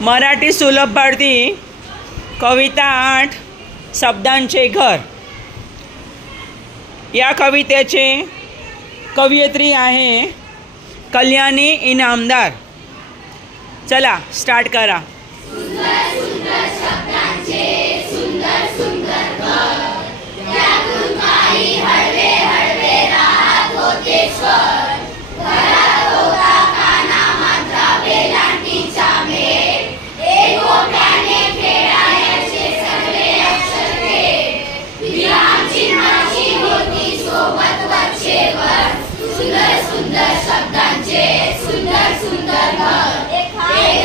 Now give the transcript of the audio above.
मराठी सुलभ भारती कविता आठ शब्दांचे घर. या कवितेचे कवयित्री आहे कल्याणी इनामदार. चला स्टार्ट करा. धर्म एक हा एक